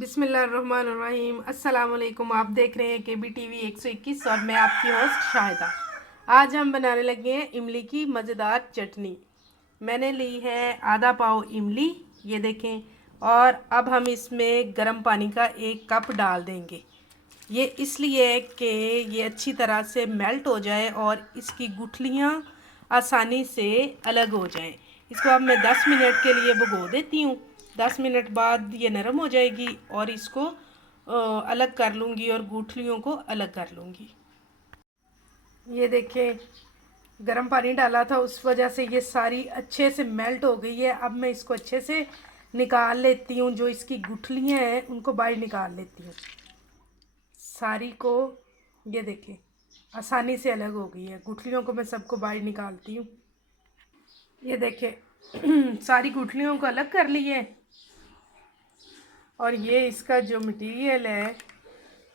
बिस्मिल्लाहिर्रहमानिर्रहीम। अस्सलाम वालेकुम। आप देख रहे हैं KBTV 121 और मैं आपकी होस्ट शाहिदा। आज हम बनाने लगे हैं इमली की मज़ेदार चटनी। मैंने ली है आधा पाव इमली, ये देखें। और अब हम इसमें गर्म पानी का 1 कप डाल देंगे। ये इसलिए कि ये अच्छी तरह से मेल्ट हो जाए और इसकी गुठलियाँ आसानी से अलग हो जाएं। इसको अब मैं 10 मिनट के लिए भिगो देती हूँ। 10 मिनट बाद ये नरम हो जाएगी और इसको अलग कर लूँगी और गुठलियों को अलग कर लूँगी। ये देखें, गर्म पानी डाला था, उस वजह से ये सारी अच्छे से मेल्ट हो गई है। अब मैं इसको अच्छे से निकाल लेती हूँ। जो इसकी गुठलियाँ हैं उनको बाहर निकाल लेती हूँ सारी को। ये देखें, आसानी से अलग हो गई है। गुठलियों को मैं सबको बाहर निकालती हूँ। ये देखें सारी गुठलियों को अलग कर ली है। और ये इसका जो मटेरियल है,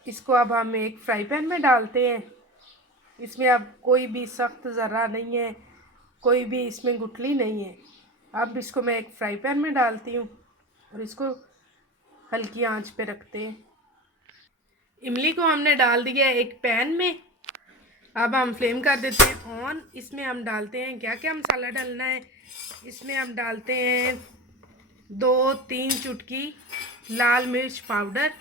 इसको अब हम एक फ्राई पैन में डालते हैं। इसमें अब कोई भी सख्त ज़रा नहीं है, कोई भी इसमें गुठली नहीं है। अब इसको मैं एक फ्राई पैन में डालती हूँ और इसको हल्की आंच पे रखते हैं। इमली को हमने डाल दिया है एक पैन में। अब हम फ्लेम कर देते हैं ऑन। इसमें हम डालते हैं क्या क्या मसाला डालना है। इसमें हम डालते हैं 2-3 चुटकी लाल मिर्च पाउडर,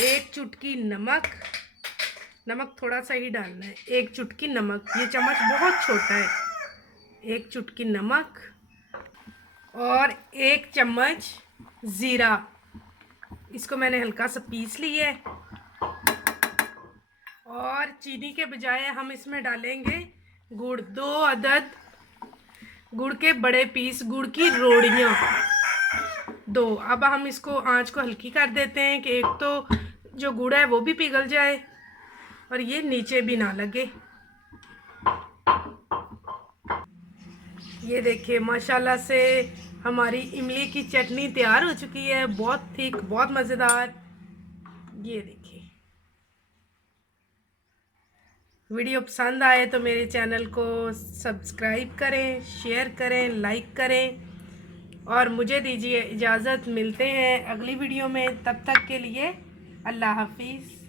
1 चुटकी नमक। नमक थोड़ा सा ही डालना है, 1 चुटकी नमक, ये चम्मच बहुत छोटा है। 1 चुटकी नमक और 1 चम्मच ज़ीरा। इसको मैंने हल्का सा पीस लिया है। और चीनी के बजाय हम इसमें डालेंगे गुड़। 2 अदद गुड़ के बड़े पीस, गुड़ की रोड़ियाँ 2। अब हम इसको आंच को हल्की कर देते हैं कि एक तो जो गुड़ है वो भी पिघल जाए और ये नीचे भी ना लगे। ये देखिए, माशाल्लाह से हमारी इमली की चटनी तैयार हो चुकी है। बहुत थिक, बहुत मज़ेदार। ये देखिए, वीडियो पसंद आए तो मेरे चैनल को सब्सक्राइब करें, शेयर करें, लाइक करें और मुझे दीजिए इजाज़त। मिलते हैं अगली वीडियो में, तब तक के लिए अल्लाह हाफिज़।